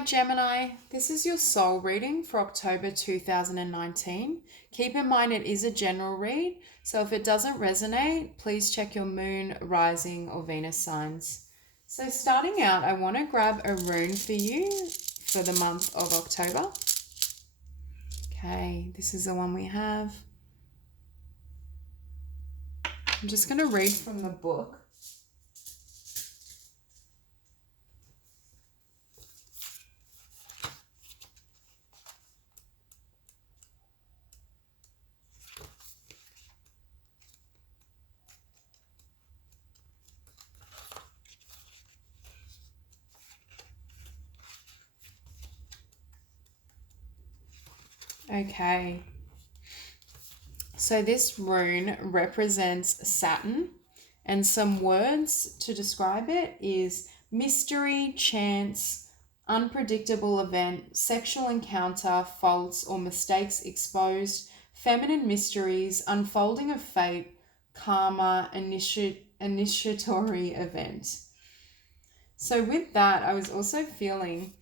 Hi Gemini, this is your soul reading for October 2019. Keep in mind it is a general read, so if it doesn't resonate, please check your moon, rising, or Venus signs. So starting out, I want to grab a rune for you for the month of October. Okay, this is the one we have. I'm just going to read from the book. Okay, so this rune represents Saturn, and some words to describe it is mystery, chance, unpredictable event, sexual encounter, faults or mistakes exposed, feminine mysteries, unfolding of fate, karma, initiatory event. So with that, I was also feeling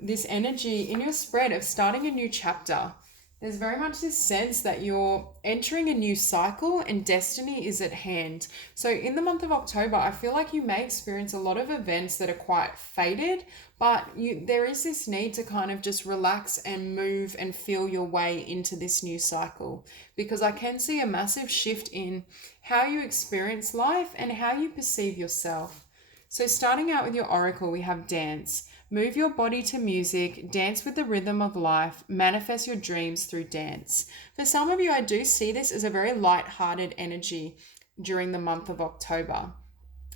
this energy in your spread of starting a new chapter. There's very much this sense that you're entering a new cycle and destiny is at hand. So in the month of October, I feel like you may experience a lot of events that are quite fated, but there is this need to kind of just relax and move and feel your way into this new cycle, because I can see a massive shift in how you experience life and how you perceive yourself. So starting out with your oracle, we have dance. Move your body to music, dance with the rhythm of life, manifest your dreams through dance. For some of you, I do see this as a very light-hearted energy during the month of October.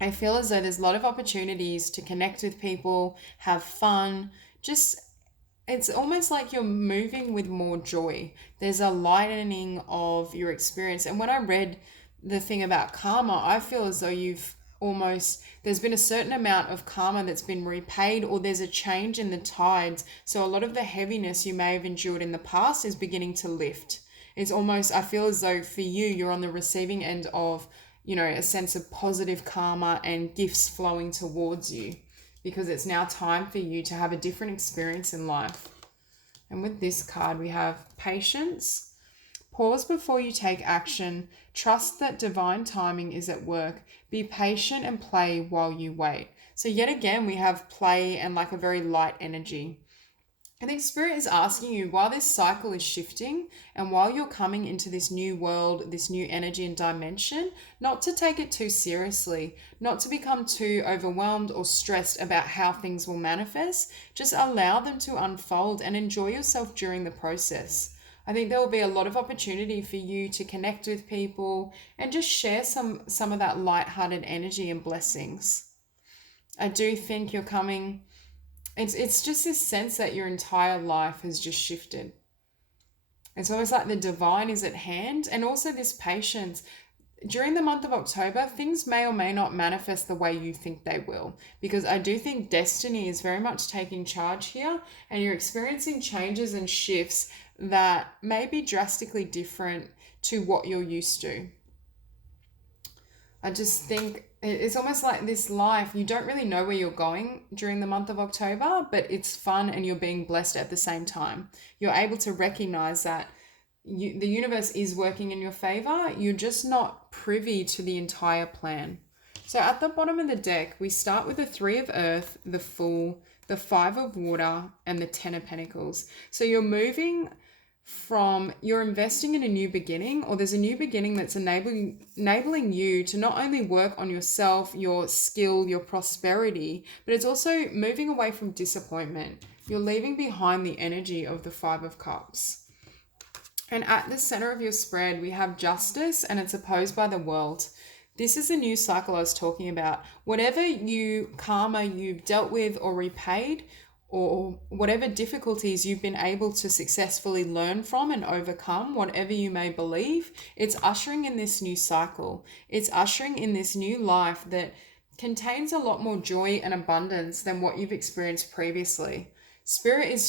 I feel as though there's a lot of opportunities to connect with people, have fun, it's almost like you're moving with more joy. There's a lightening of your experience. And when I read the thing about karma, I feel as though there's been a certain amount of karma that's been repaid, or there's a change in the tides. So a lot of the heaviness you may have endured in the past is beginning to lift. It's almost, I feel as though for you, you're on the receiving end of, a sense of positive karma and gifts flowing towards you, because it's now time for you to have a different experience in life. And with this card, we have patience. Pause before you take action. Trust that divine timing is at work. Be patient and play while you wait. So yet again, we have play and like a very light energy. I think Spirit is asking you, while this cycle is shifting and while you're coming into this new world, this new energy and dimension, not to take it too seriously, not to become too overwhelmed or stressed about how things will manifest. Just allow them to unfold and enjoy yourself during the process. I think there will be a lot of opportunity for you to connect with people and just share some of that lighthearted energy and blessings. I do think you're coming. It's just this sense that your entire life has just shifted. It's almost like the divine is at hand, and also this patience. During the month of October, things may or may not manifest the way you think they will, because I do think destiny is very much taking charge here, and you're experiencing changes and shifts that may be drastically different to what you're used to. I just think it's almost like this life, you don't really know where you're going during the month of October, but it's fun and you're being blessed at the same time. You're able to recognize that the universe is working in your favor. You're just not privy to the entire plan. So at the bottom of the deck, we start with the 3 of Earth, the Fool, the 5 of Water, and the 10 of Pentacles. So you're investing in a new beginning, or there's a new beginning that's enabling you to not only work on yourself, your skill, your prosperity, but it's also moving away from disappointment. You're leaving behind the energy of the 5 of Cups. And at the center of your spread, we have Justice, and it's opposed by the World. This is a new cycle I was talking about. Whatever karma you've dealt with or repaid, or whatever difficulties you've been able to successfully learn from and overcome, whatever you may believe, it's ushering in this new cycle. It's ushering in this new life that contains a lot more joy and abundance than what you've experienced previously.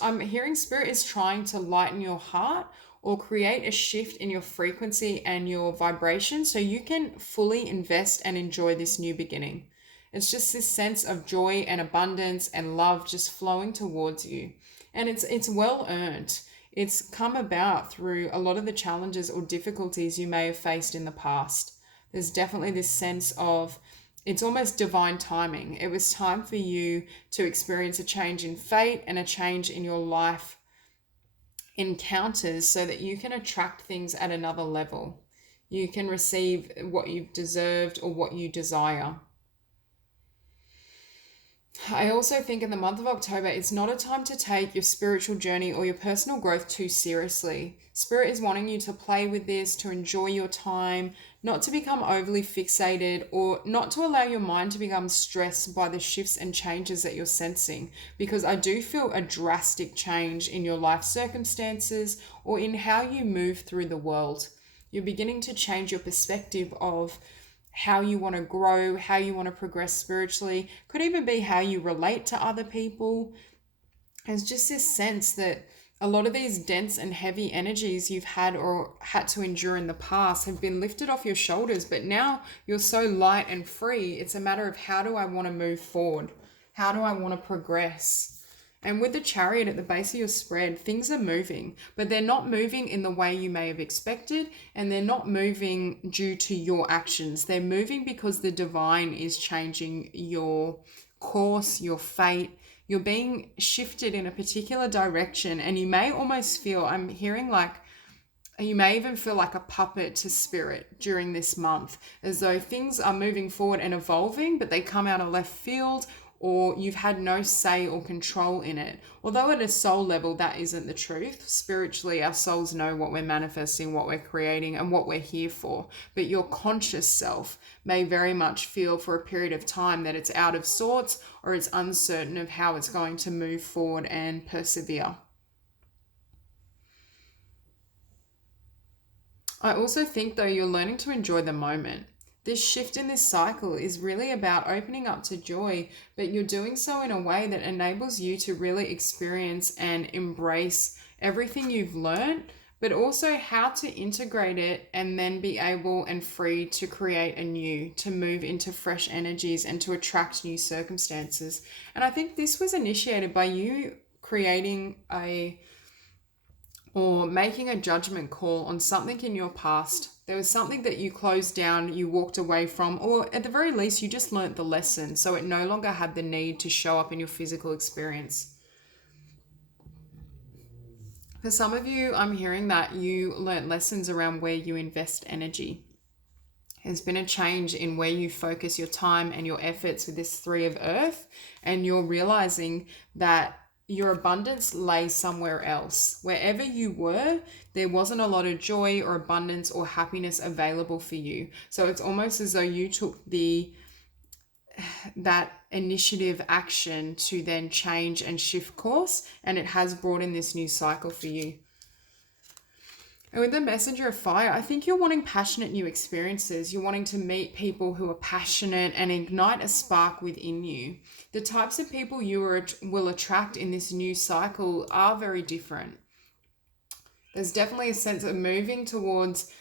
I'm hearing Spirit is trying to lighten your heart or create a shift in your frequency and your vibration so you can fully invest and enjoy this new beginning. It's just this sense of joy and abundance and love just flowing towards you. And it's well earned. It's come about through a lot of the challenges or difficulties you may have faced in the past. There's definitely this sense of it's almost divine timing. It was time for you to experience a change in fate and a change in your life encounters so that you can attract things at another level. You can receive what you've deserved or what you desire. I also think in the month of October, it's not a time to take your spiritual journey or your personal growth too seriously. Spirit is wanting you to play with this, to enjoy your time, not to become overly fixated, or not to allow your mind to become stressed by the shifts and changes that you're sensing. Because I do feel a drastic change in your life circumstances or in how you move through the world. You're beginning to change your perspective of how you want to grow, how you want to progress spiritually, could even be how you relate to other people. There's just this sense that a lot of these dense and heavy energies you've had or had to endure in the past have been lifted off your shoulders, but now you're so light and free. It's a matter of how do I want to move forward? How do I want to progress? And with the Chariot at the base of your spread, things are moving, but they're not moving in the way you may have expected, and they're not moving due to your actions. They're moving because the divine is changing your course, your fate. You're being shifted in a particular direction, and you may almost feel, I'm hearing like, you may even feel like a puppet to spirit during this month, as though things are moving forward and evolving, but they come out of left field, or you've had no say or control in it. Although at a soul level, that isn't the truth. Spiritually, our souls know what we're manifesting, what we're creating, and what we're here for. But your conscious self may very much feel for a period of time that it's out of sorts, or it's uncertain of how it's going to move forward and persevere. I also think, though, you're learning to enjoy the moment. This shift in this cycle is really about opening up to joy, but you're doing so in a way that enables you to really experience and embrace everything you've learned, but also how to integrate it and then be able and free to create anew, to move into fresh energies and to attract new circumstances. And I think this was initiated by you creating or making a judgment call on something in your past. There was something that you closed down, you walked away from, or at the very least, you just learnt the lesson, so it no longer had the need to show up in your physical experience. For some of you, I'm hearing that you learnt lessons around where you invest energy. There's been a change in where you focus your time and your efforts with this 3 of Earth, and you're realizing that your abundance lay somewhere else. Wherever you were, there wasn't a lot of joy or abundance or happiness available for you. So it's almost as though you took that initiative action to then change and shift course, and it has brought in this new cycle for you. And with the Messenger of Fire, I think you're wanting passionate new experiences. You're wanting to meet people who are passionate and ignite a spark within you. The types of people you will attract in this new cycle are very different. There's definitely a sense of moving towards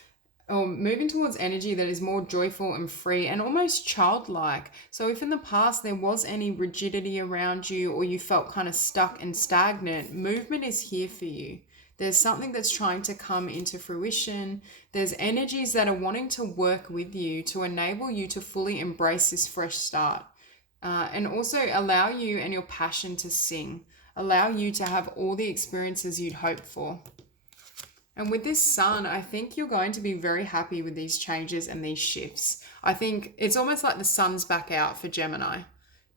energy that is more joyful and free and almost childlike. So if in the past there was any rigidity around you or you felt kind of stuck and stagnant, movement is here for you. There's something that's trying to come into fruition. There's energies that are wanting to work with you to enable you to fully embrace this fresh start. And also allow you and your passion to sing. Allow you to have all the experiences you'd hoped for. And with this Sun, I think you're going to be very happy with these changes and these shifts. I think it's almost like the sun's back out for Gemini.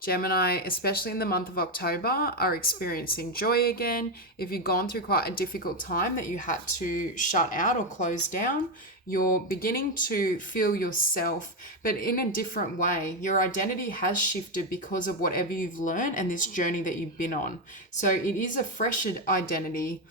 Gemini, especially in the month of October, are experiencing joy again. If you've gone through quite a difficult time that you had to shut out or close down, you're beginning to feel yourself, but in a different way. Your identity has shifted because of whatever you've learned and this journey that you've been on. So it is a fresh identity,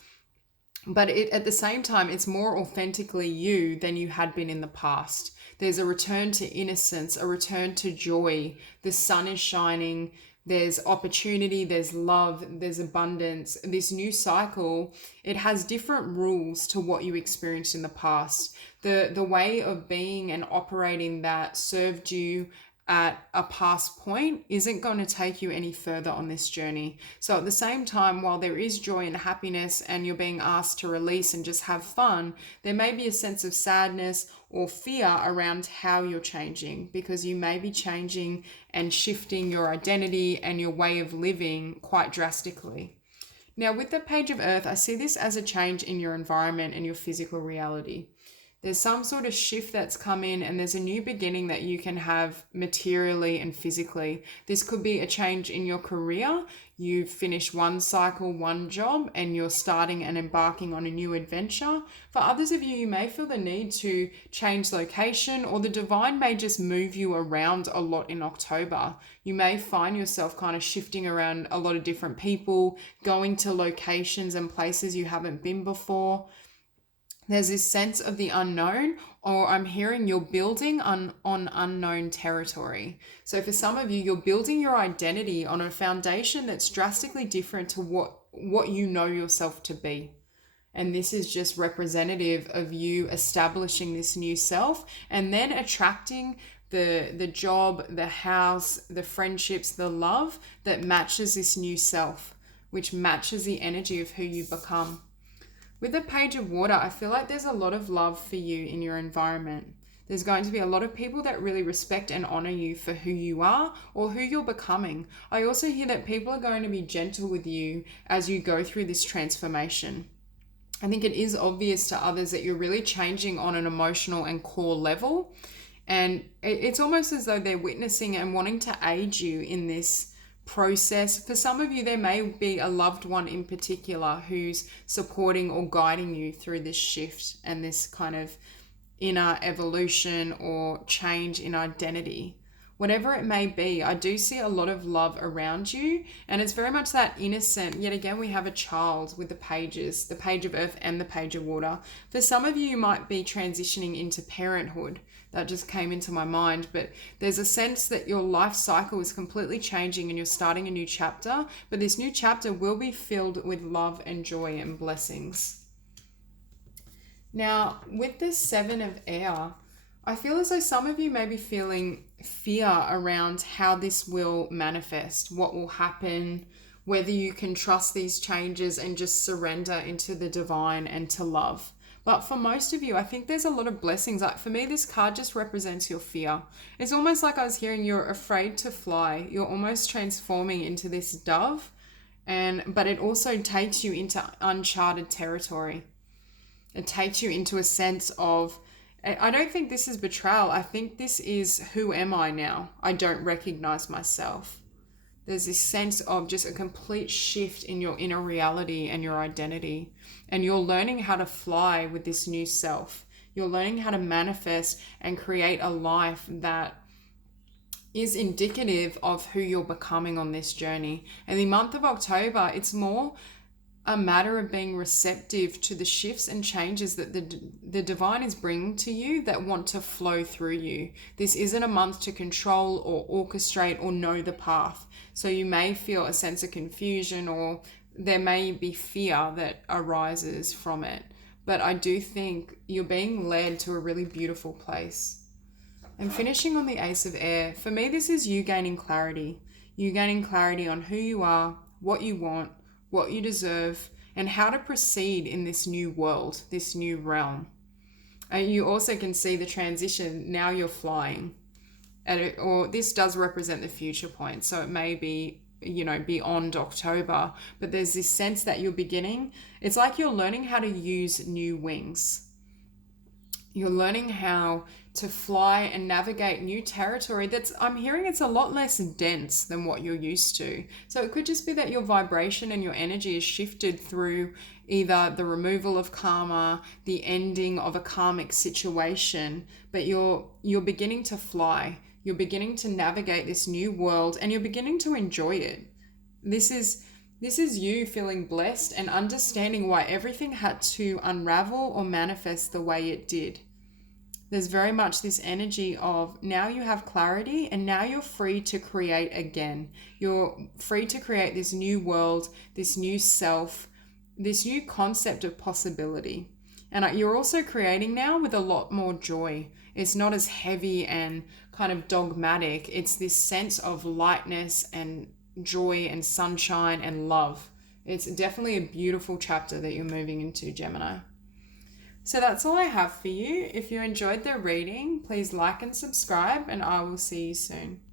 but at the same time, it's more authentically you than you had been in the past. There's a return to innocence, a return to joy. The sun is shining. There's opportunity, there's love, there's abundance. This new cycle, it has different rules to what you experienced in the past. The way of being and operating that served you at a past point isn't going to take you any further on this journey. So at the same time, while there is joy and happiness and you're being asked to release and just have fun, there may be a sense of sadness or fear around how you're changing, because you may be changing and shifting your identity and your way of living quite drastically. Now, with the Page of Earth, I see this as a change in your environment and your physical reality. There's some sort of shift that's come in, and there's a new beginning that you can have materially and physically. This could be a change in your career. You've finished one cycle, one job, and you're starting and embarking on a new adventure. For others of you, you may feel the need to change location, or the divine may just move you around a lot in October. You may find yourself kind of shifting around a lot of different people, going to locations and places you haven't been before. There's this sense of the unknown, or I'm hearing you're building on unknown territory. So for some of you, you're building your identity on a foundation that's drastically different to what you know yourself to be. And this is just representative of you establishing this new self and then attracting the job, the house, the friendships, the love that matches this new self, which matches the energy of who you become. With the Page of Water, I feel like there's a lot of love for you in your environment. There's going to be a lot of people that really respect and honor you for who you are or who you're becoming. I also hear that people are going to be gentle with you as you go through this transformation. I think it is obvious to others that you're really changing on an emotional and core level. And it's almost as though they're witnessing and wanting to aid you in this process. For some of you, there may be a loved one in particular who's supporting or guiding you through this shift and this kind of inner evolution or change in identity. Whatever it may be, I do see a lot of love around you, and it's very much that innocent. Yet again, we have a child with the pages, the Page of Earth and the Page of Water. For some of you, you might be transitioning into parenthood. That just came into my mind, but there's a sense that your life cycle is completely changing and you're starting a new chapter, but this new chapter will be filled with love and joy and blessings. Now, with the Seven of Air, I feel as though some of you may be feeling fear around how this will manifest, what will happen, whether you can trust these changes and just surrender into the divine and to love. But for most of you, I think there's a lot of blessings. Like for me, this card just represents your fear. It's almost like I was hearing you're afraid to fly. You're almost transforming into this dove, but it also takes you into uncharted territory. It takes you into a sense of, I don't think this is betrayal. I think this is, who am I now? I don't recognize myself. There's this sense of just a complete shift in your inner reality and your identity. And you're learning how to fly with this new self. You're learning how to manifest and create a life that is indicative of who you're becoming on this journey. And the month of October, it's more a matter of being receptive to the shifts and changes that the divine is bringing to you that want to flow through you. This isn't a month to control or orchestrate or know the path. So you may feel a sense of confusion, or there may be fear that arises from it. But I do think you're being led to a really beautiful place. And finishing on the Ace of Air, for me, this is you gaining clarity. You gaining clarity on who you are, what you want, what you deserve, and how to proceed in this new world, this new realm. And you also can see the transition. Now you're flying. Or this does represent the future point. So it may be, beyond October, but there's this sense that you're beginning. It's like you're learning how to use new wings. You're learning how to fly and navigate new territory I'm hearing it's a lot less dense than what you're used to. So it could just be that your vibration and your energy is shifted through either the removal of karma, the ending of a karmic situation, but you're beginning to fly. You're beginning to navigate this new world and you're beginning to enjoy it. This is you feeling blessed and understanding why everything had to unravel or manifest the way it did. There's very much this energy of now you have clarity and now you're free to create again. You're free to create this new world, this new self, this new concept of possibility. And you're also creating now with a lot more joy. It's not as heavy and kind of dogmatic. It's this sense of lightness and joy and sunshine and love. It's definitely a beautiful chapter that you're moving into, Gemini. So that's all I have for you. If you enjoyed the reading, please like and subscribe, and I will see you soon.